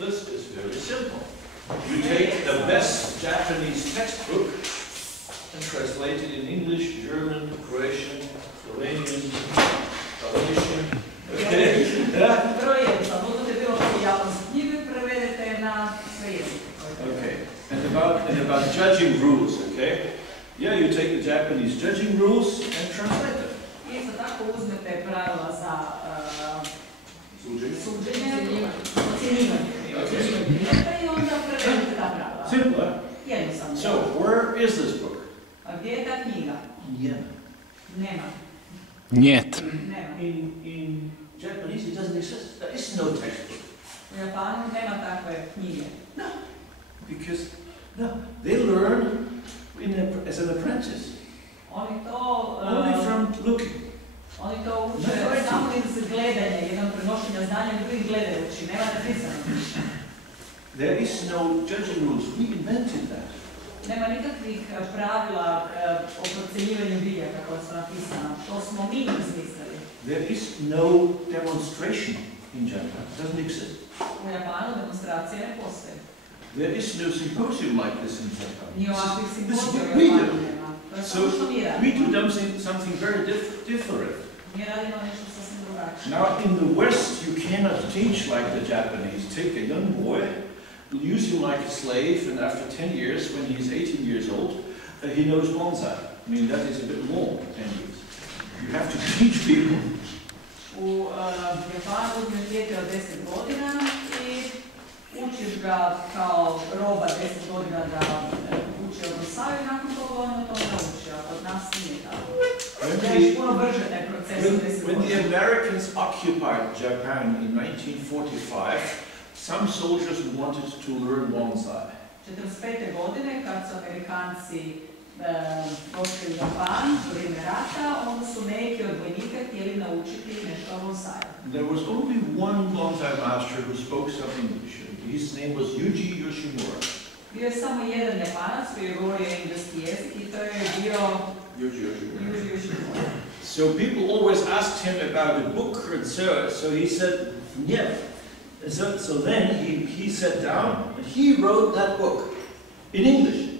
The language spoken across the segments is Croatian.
This is very simple. You take the best Japanese textbook and translate it in English, German, Croatian, Slovenian, Galician. Okay. Okay. And about judging rules, okay? Yeah, you take the Japanese judging rules and translate them. Isto tako uzmete pravila za suđenje, ocjenjivanje i onda prevedete ta pravila. Simple. Jednostavno. So, where is this book? A gdje je ta knjiga? Nema. Njet. Nema. In Japanese it doesn't exist. There is no textbook. U Japanu nema takve knjige. No. Because, no, they learn as an apprentice. Oni to... Only from looking. Oni to uče samo iz gledanja, jedan prenošenja znanja, drugim gledajući, nema napisano. There is no judging rules. We invented that. Nema nikakvih pravila o procenjivanju biljaka koja su napisana. To smo mi izmislili. There is no demonstration in Japan. It doesn't exist. U Japanu demonstracije ne postoje. There is no symposium like this in Japan. Ni ovakvih This is simpozija what u we Japanu do. nema. To je So samo što mi we radimo. do something very different. Mi radimo nešto sasvim drugačije. Now in the West you cannot teach like the Japanese. Take a young boy, use him like a slave, and after 10 years, when he's 18 years old, he knows bonsai. I mean, that is a bit more than 10 years. You have to teach people. U Japanu uzmeš dijete od 10 godina i učiš ga kao roba 10 godina da uči o bonsaju i nakon toga on to nauči, a kod nas nije tako. Znaš puno brže taj proces od 10 When the godina. Americans occupied Japan in 1945, some soldiers wanted to learn bonsai. 45. godine, kad su Amerikanci došli u Japan u vrijeme rata, onda su neki od vojnika htjeli naučiti nešto o bonsaju. There was only one bonsai master who spoke some English. His name was Yuji Yoshimura. Bio je samo jedan Japanac koji je govorio engleski jezik i to je bio Yuji Yoshimura. Yuji. So people always asked him about a book, and so he said, yeah. So then he sat down and he wrote that book in English.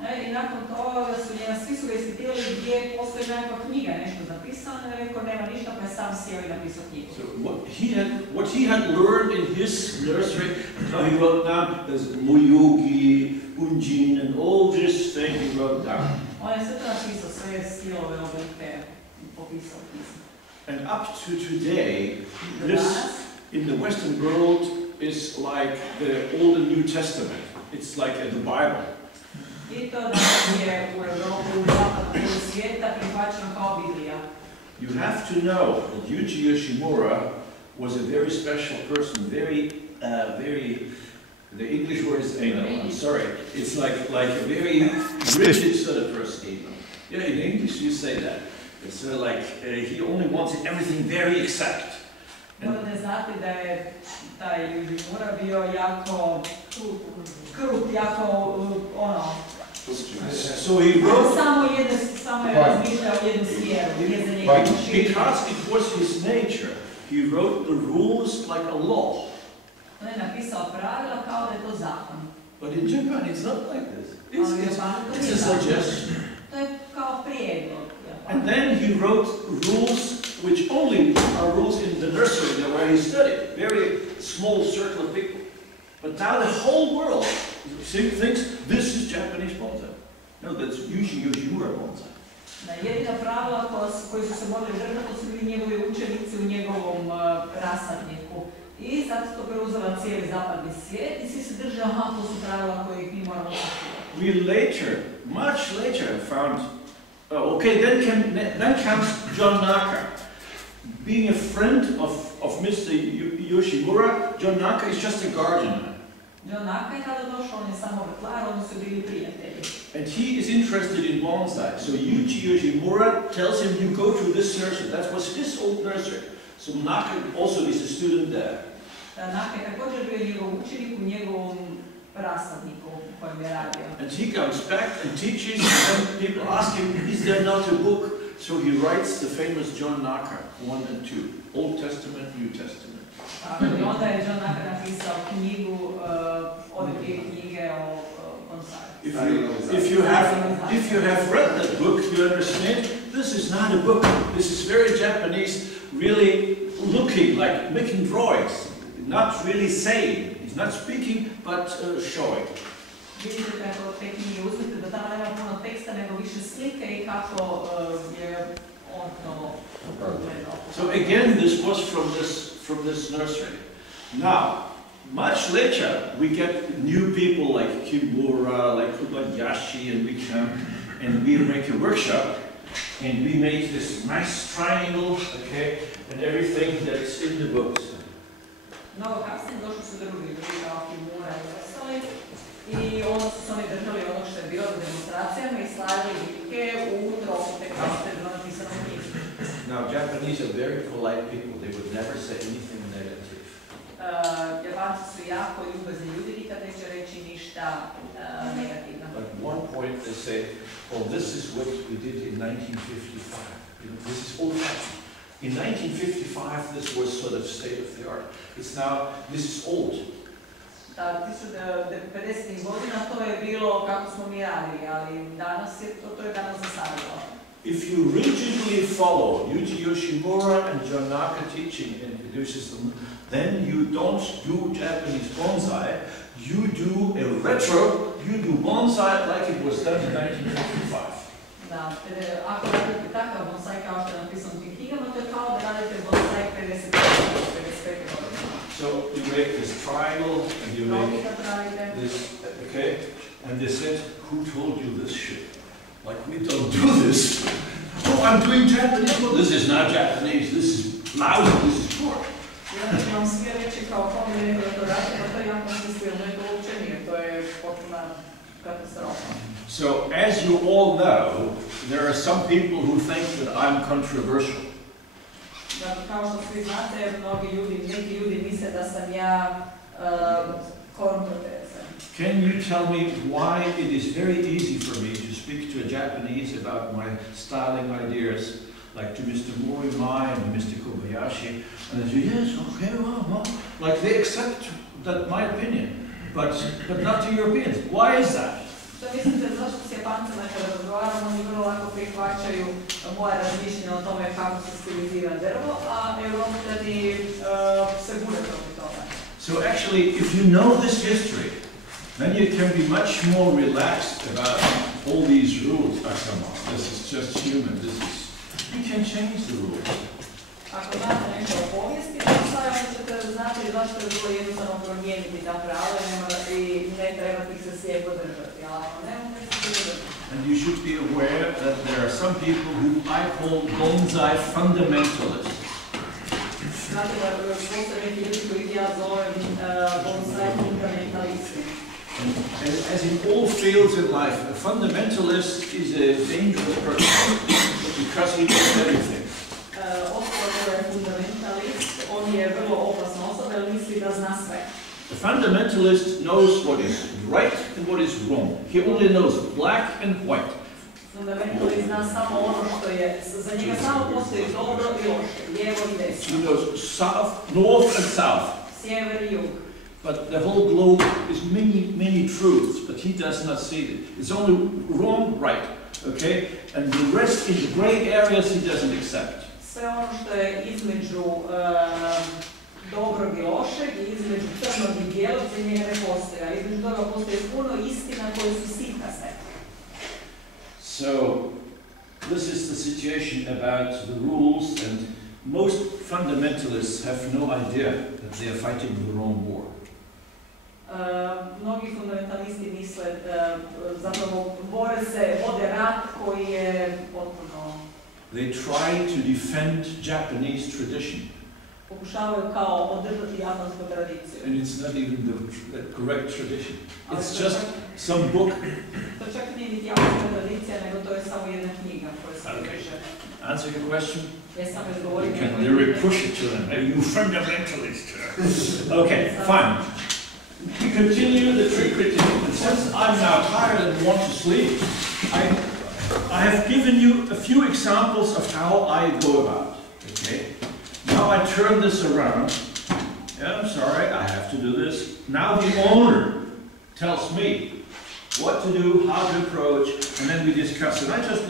I nakon toga su njega, svi su ga ispitivali gdje postoji nekakva knjiga, nešto napisano, i rekao nema ništa, pa je sam sjeo i napisao knjigu. So what he had learned in his nursery, he wrote down, there's Muyugi, Unjin, and all this thing he wrote down. On je sve to napisao, sve stilove, oblike, popisao pismo. And up to today, this in the Western world is like the Old and New Testament. It's like the Bible. I to danas je u Europu, u zapadnom dijelu svijeta prihvaćeno kao Biblija. You have to know that Yuji Yoshimura was a very special person, very, the English word is, I'm sorry, it's like a very rigid sort of person. Yeah, in English you say that. It's like he only wanted everything very exact. Morate znati da je taj Yoshimura bio jako krut, jako ono... So he wrote... Samo je razmišljao jednu smjeru, nije za njega širi. Because it was his nature, he wrote the rules like a law. On je napisao pravila kao da je to zakon. But in Japan it's not like this. It's a suggestion. To je kao prijedlog. And then he wrote rules which only are rules in the nursery where he studied. Very small circle of people. But now the whole world thinks this is Japanese bonsai. No, that's Yuji Yoshimura bonsai. Jedina pravila koji su se morali držati, to su bili njegovi učenici u njegovom rasadniku. I sad to preuzela cijeli zapadni svijet i svi se drže, aha, to su pravila koje mi moramo poštivati. We later, much later, found, okay, then comes John Naka. Being a friend of Mr. Yoshimura, John Naka is just a gardener. John Naka je tada došao, on je samo vrtlar, oni su bili prijatelji. And he is interested in bonsai. So Yuji Yoshimura tells him, you go to this nursery. That was his old nursery. So Naka also is a student there. Naka je također bio njegov učenik u njegovom rasadniku u kojem je radio. And he comes back and teaches, and people ask him, is there not a book? So he writes the famous John Naka, 1 and 2, Old Testament, New Testament. I onda je John Naka napisao knjigu, ove dvije knjige o bonsaju. If you have read that book, you understand this is not a book. This is very Japanese, really looking like making drawings, not really saying. He's not speaking, but showing. Vidite kako te knjige uzmete, da tamo nema puno teksta, nego više slike i kako je on to gledao. So again, this was from this nursery. Now, much later, we get new people like Kimura, like Kobayashi, and we come and we make a workshop, and we make this nice triangle, okay, and everything that's in the books. Mnogo kasnije došli su drugi ljudi kao Kimura i ostali i onda su se oni držali ono što je bilo na demonstracijama i slavili bitke u trofite kao što je bilo napisano u knjigu. Now, Japanese are very polite people. They would never say anything negative. Japanci su jako ljubazni ljudi, nikad neće reći ništa negativno. At one point they say, "Oh, this is what we did in 1955. You know, this is old-fashioned. In 1955, this was sort of state of the art. It's now, this is old." Da, 1950. godina to je bilo kako smo mi radili, ali danas je to je danas zastarilo. If you rigidly follow Yuji Yoshimura and John Naka teaching and introduces them, then you don't do Japanese bonsai. You do a retro. You do bonsai like it was done in 1955. Da, ako radite takav bonsai kao što je napisano u tim knjigama, to je kao da radite bonsai 55. godina. So you make this triangle and you make this, okay? And they said, "Who told you this shit? Like, we don't do this. Oh, I'm doing Japanese. Well, this is not Japanese. This is lousy. This is poor." So, as you all know, there are some people who think that I'm controversial. Kao što svi znate, neki ljudi misle da sam ja kontroverzan. Can you tell me why it is very easy for me to speak to a Japanese about my styling ideas, like to Mr. Morimai and Mr. Kobayashi, and they say, "Yes, okay, well, like they accept that my opinion, but not to Europeans. Why is that? Što mislite, zašto s Japancima kada razgovaramo, oni vrlo lako prihvaćaju moje razmišljenje o tome kako se stilizira drvo, a Europljani se gure protiv toga. So actually, if you know this history, then you can be much more relaxed about all these rules. Oh, come on, this is just human. You can change the rules. Ako znate nešto o povijesti, onda ćete znati zašto je bilo jednostavno promijeniti ta pravila i ne trebati ih se slijepo držati. And you should be aware that there are some people who I call bonsai fundamentalists. Znate da postoje neki ljudi koji ja zovem bonsai fundamentalisti. And as in all fields in life, a fundamentalist is a dangerous person because he knows everything. Osoba koja je fundamentalist, on je vrlo opasna osoba jer misli da zna sve. The fundamentalist knows what is right and what is wrong. He only knows black and white. Fundamentalist zna samo ono što je, za njega samo postoji dobro i loše, lijevo i desno. He knows south, north and south. Sjever i jug. But the whole globe is many truths, but he does not see it. It's only wrong, right, okay? And the rest in the gray areas he doesn't accept. Sve ono što je između dobrog i lošeg i između crnog i bijelog za njega ne postoji, a između toga postoji puno istina koje su sitkaste. So, this is the situation about the rules, and most fundamentalists have no idea that they are fighting the wrong war. Mnogi fundamentalisti misle, zapravo vode rat koji je potpuno... They try to defend Japanese tradition. Pokušavaju kao održati japansku tradiciju. And it's not even the correct tradition. It's just some book. To čak nije niti japanska tradicija, nego to je samo jedna knjiga koja se piše. Answer your question? Jesam izgovorio. You can really push it to them. You fundamentalist. Okay, fine. We continue the trick critique. And since I'm now tired and want to sleep, I have given you a few examples of how I go about it. Okay? Now I turn this around, I'm sorry, I have to do this. Now the owner tells me what to do, how to approach, and then we discuss it. I just